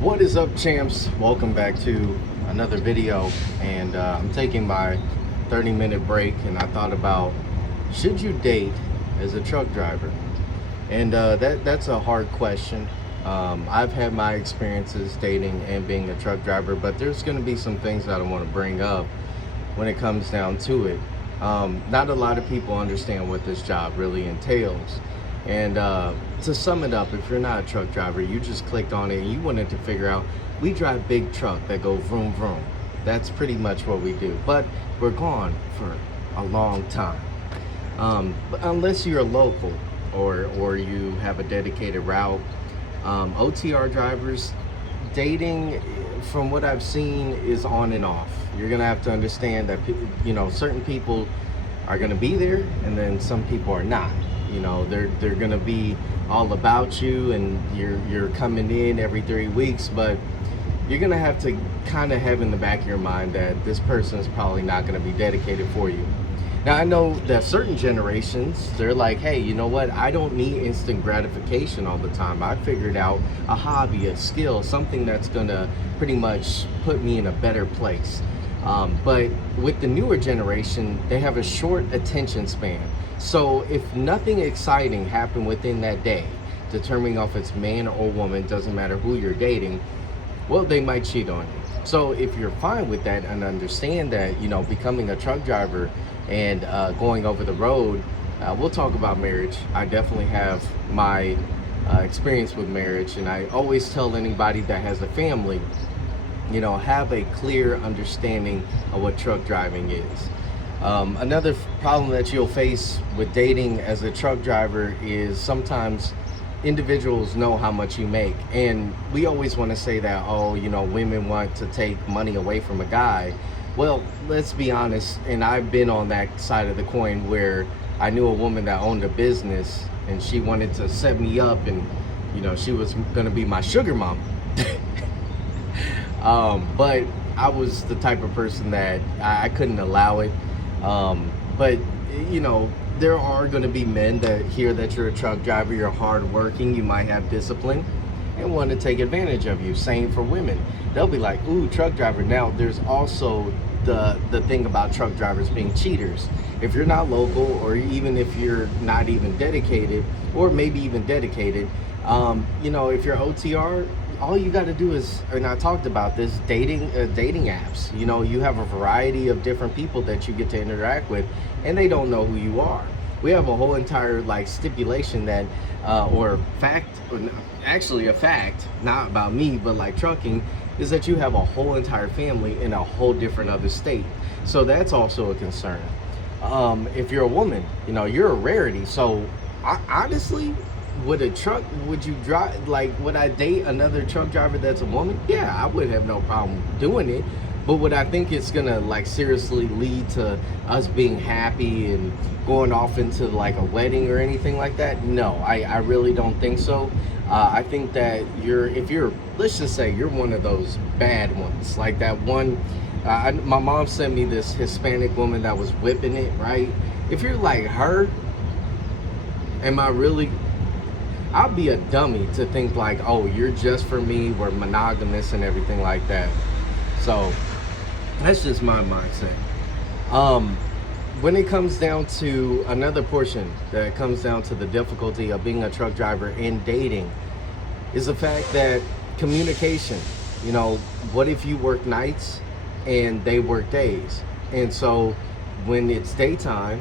What is up, champs? Welcome back to another video. And I'm taking my 30-minute break, and I thought about, should you date as a truck driver? And that's a hard question. I've had my experiences dating and being a truck driver, but there's going to be some things that I want to bring up when it comes down to it. Not a lot of people understand what this job really entails. And to sum it up, if you're not a truck driver, you just clicked on it and you wanted to figure out, we drive big truck that go vroom vroom. That's pretty much what we do. But we're gone for a long time. But unless you're local or you have a dedicated route, OTR drivers, dating, from what I've seen, is on and off. You're gonna have to understand that certain people are gonna be there, and then some people are not. They're gonna be all about you, and you're coming in every 3 weeks, but you're gonna have to kind of have in the back of your mind that this person is probably not gonna be dedicated for you. Now, I know that certain generations, they're like, hey, you know what? I don't need instant gratification all the time. I figured out a hobby, a skill, something that's gonna pretty much put me in a better place. But with the newer generation, they have a short attention span. So if nothing exciting happened within that day, determining if it's man or woman, doesn't matter who you're dating, well, they might cheat on you. So if you're fine with that and understand that, becoming a truck driver and going over the road, we'll talk about marriage. I definitely have my experience with marriage, and I always tell anybody that has a family, have a clear understanding of what truck driving is. Another problem that you'll face with dating as a truck driver is sometimes individuals know how much you make, and we always want to say that, women want to take money away from a guy. Well, let's be honest, and I've been on that side of the coin where I knew a woman that owned a business, and she wanted to set me up, and she was going to be my sugar mama. But I was the type of person that I couldn't allow it. But there are going to be men that hear that you're a truck driver, you're hardworking, you might have discipline, and want to take advantage of you. Same for women. They'll be like, ooh, truck driver. Now, there's also the thing about truck drivers being cheaters. If you're not local, or even if you're not even dedicated, or maybe even dedicated, if you're OTR, all you got to do is, and I talked about this, dating apps. You have a variety of different people that you get to interact with, and they don't know who you are. We have a whole entire stipulation that, or fact, actually a fact, not about me, but trucking, is that you have a whole entire family in a whole different other state. So that's also a concern. If you're a woman, you're a rarity. So honestly, would you drive, would I date another truck driver that's a woman? Yeah, I would have no problem doing it. But would I think it's gonna seriously lead to us being happy and going off into a wedding or anything like that? No, I really don't think so. I think that if you're, let's just say you're one of those bad ones, like that one, my mom sent me this Hispanic woman that was whipping it, right? If you're like her, am I really, I'll be a dummy to think oh, you're just for me, we're monogamous and everything like that. So that's just my mindset. When it comes down to another portion that comes down to the difficulty of being a truck driver and dating, is the fact that communication. What if you work nights and they work days? And so when it's daytime,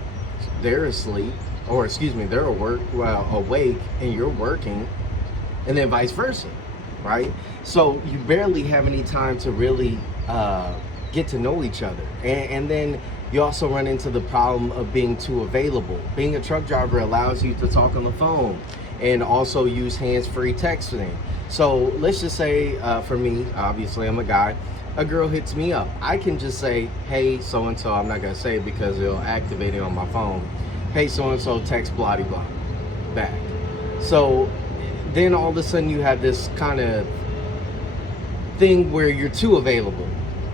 they're asleep, or excuse me, they're awake and you're working, and then vice versa, right? So you barely have any time to really get to know each other. And then you also run into the problem of being too available. Being a truck driver allows you to talk on the phone and also use hands-free texting. So let's just say, for me, obviously I'm a guy, a girl hits me up. I can just say, hey, so-and-so, I'm not gonna say it because it'll activate it on my phone. Hey, so-and-so, text blah blah back. So then all of a sudden you have this kind of thing where you're too available,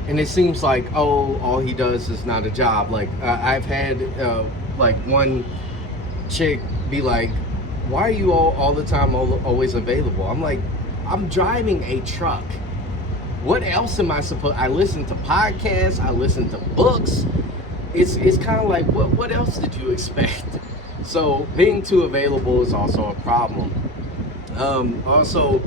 and it seems like, oh, all he does is not a job. I've had one chick be like, why are you all the time always available? I'm like, I'm driving a truck. What else am I supposed? I listen to podcasts. I listen to books. It's kind of like, what else did you expect? So being too available is also a problem. Also,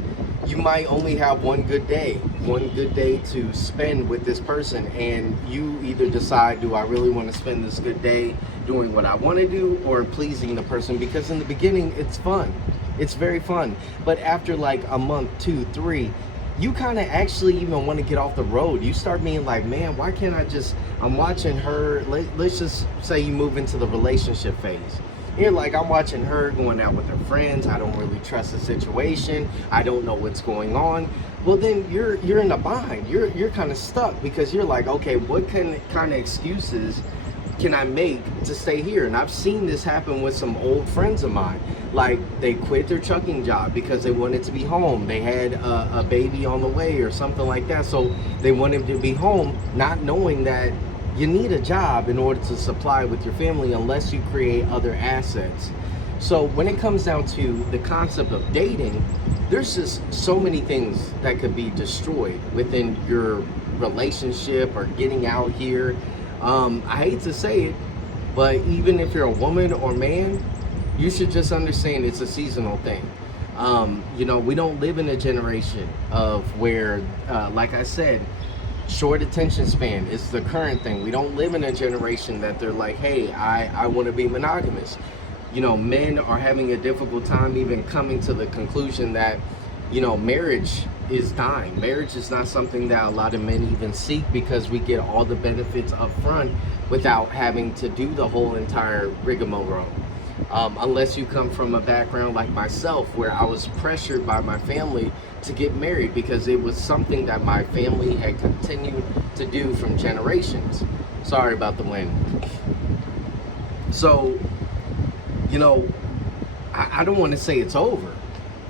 you might only have one good day to spend with this person, and you either decide, do I really want to spend this good day doing what I want to do or pleasing the person? Because in the beginning, it's fun. It's very fun. But after like a month, 2, 3, you kind of actually even want to get off the road. You start being like, man, why can't I just, I'm watching her, let's just say you move into the relationship phase. You're like, I'm watching her going out with her friends. I don't really trust the situation. I don't know what's going on. Well, then you're in a bind. You're kind of stuck because you're like, okay, what kind of excuses can I make to stay here? And I've seen this happen with some old friends of mine. Like, they quit their trucking job because they wanted to be home. They had a baby on the way or something like that. So they wanted to be home, not knowing that you need a job in order to supply with your family unless you create other assets. So when it comes down to the concept of dating, there's just so many things that could be destroyed within your relationship or getting out here. I hate to say it, but even if you're a woman or man, you should just understand it's a seasonal thing. We don't live in a generation of where, like I said, short attention span is the current thing. We don't live in a generation that they're like, hey, I want to be monogamous. Men are having a difficult time even coming to the conclusion that, marriage is dying. Marriage is not something that a lot of men even seek because we get all the benefits up front without having to do the whole entire rigmarole. Unless you come from a background like myself where I was pressured by my family to get married because it was something that my family had continued to do from generations. Sorry about the wind. So, I don't want to say it's over.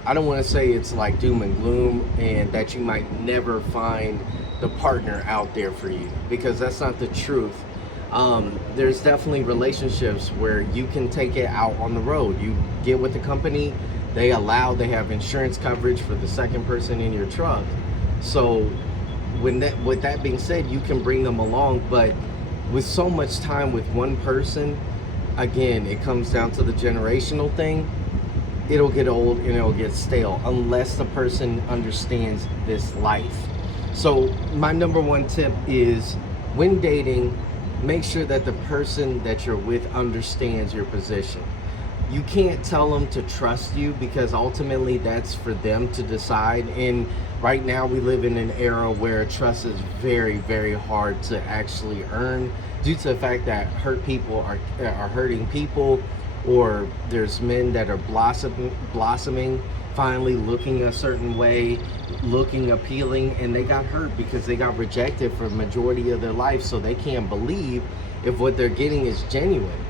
I don't want to say it's like doom and gloom and that you might never find the partner out there for you, because that's not the truth. There's definitely relationships where you can take it out on the road. You get with the company, they have insurance coverage for the second person in your truck. So with that being said, you can bring them along, but with so much time with one person, again, it comes down to the generational thing. It'll get old and it'll get stale unless the person understands this life. So my number one tip is, when dating, make sure that the person that you're with understands your position. You can't tell them to trust you because ultimately that's for them to decide. And right now we live in an era where trust is very, very hard to actually earn due to the fact that hurt people are hurting people, or there's men that are blossoming, finally looking a certain way, looking appealing, and they got hurt because they got rejected for the majority of their life, so they can't believe if what they're getting is genuine.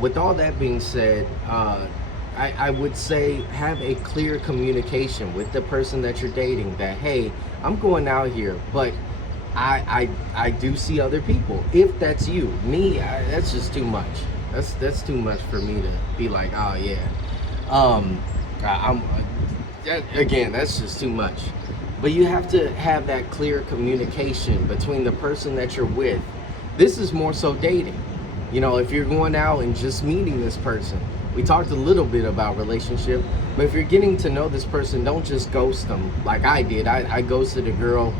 With all that being said, I would say have a clear communication with the person that you're dating that, hey, I'm going out here, but I do see other people. If that's you. That's just too much. That's too much for me to be like, oh yeah. Again, that's just too much. But you have to have that clear communication between the person that you're with. This is more so dating. If you're going out and just meeting this person, we talked a little bit about relationship, but if you're getting to know this person, don't just ghost them like I did. I ghosted a girl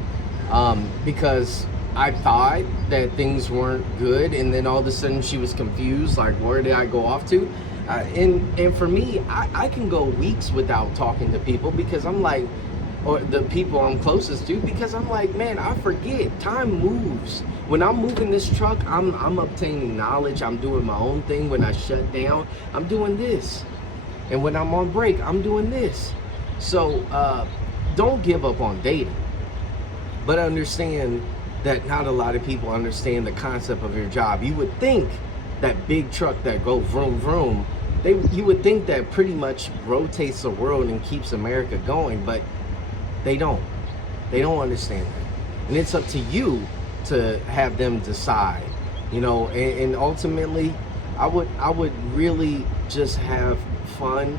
because I thought that things weren't good, and then all of a sudden she was confused, like, where did I go off to? And for me, I can go weeks without talking to people because I'm like, or the people I'm closest to, because I'm like, man, I forget. Time moves. When I'm moving this truck, I'm obtaining knowledge. I'm doing my own thing. When I shut down, I'm doing this. And when I'm on break, I'm doing this. So don't give up on dating. But understand that not a lot of people understand the concept of your job. You would think that big truck that go vroom vroom, you would think that pretty much rotates the world and keeps America going, but they don't understand that. And it's up to you to have them decide, and ultimately I would really just have fun.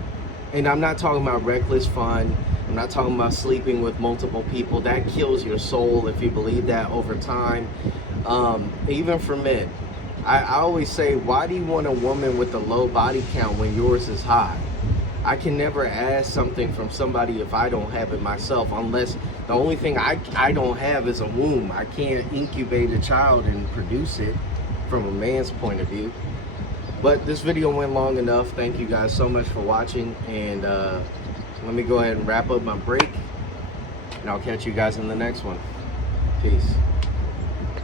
And I'm not talking about reckless fun, I'm not talking about sleeping with multiple people. That kills your soul if you believe that over time. Even for men, I always say, why do you want a woman with a low body count when yours is high? I can never ask something from somebody if I don't have it myself, unless the only thing I don't have is a womb. I can't incubate a child and produce it from a man's point of view. But this video went long enough. Thank you guys so much for watching, and let me go ahead and wrap up my break, and I'll catch you guys in the next one. Peace.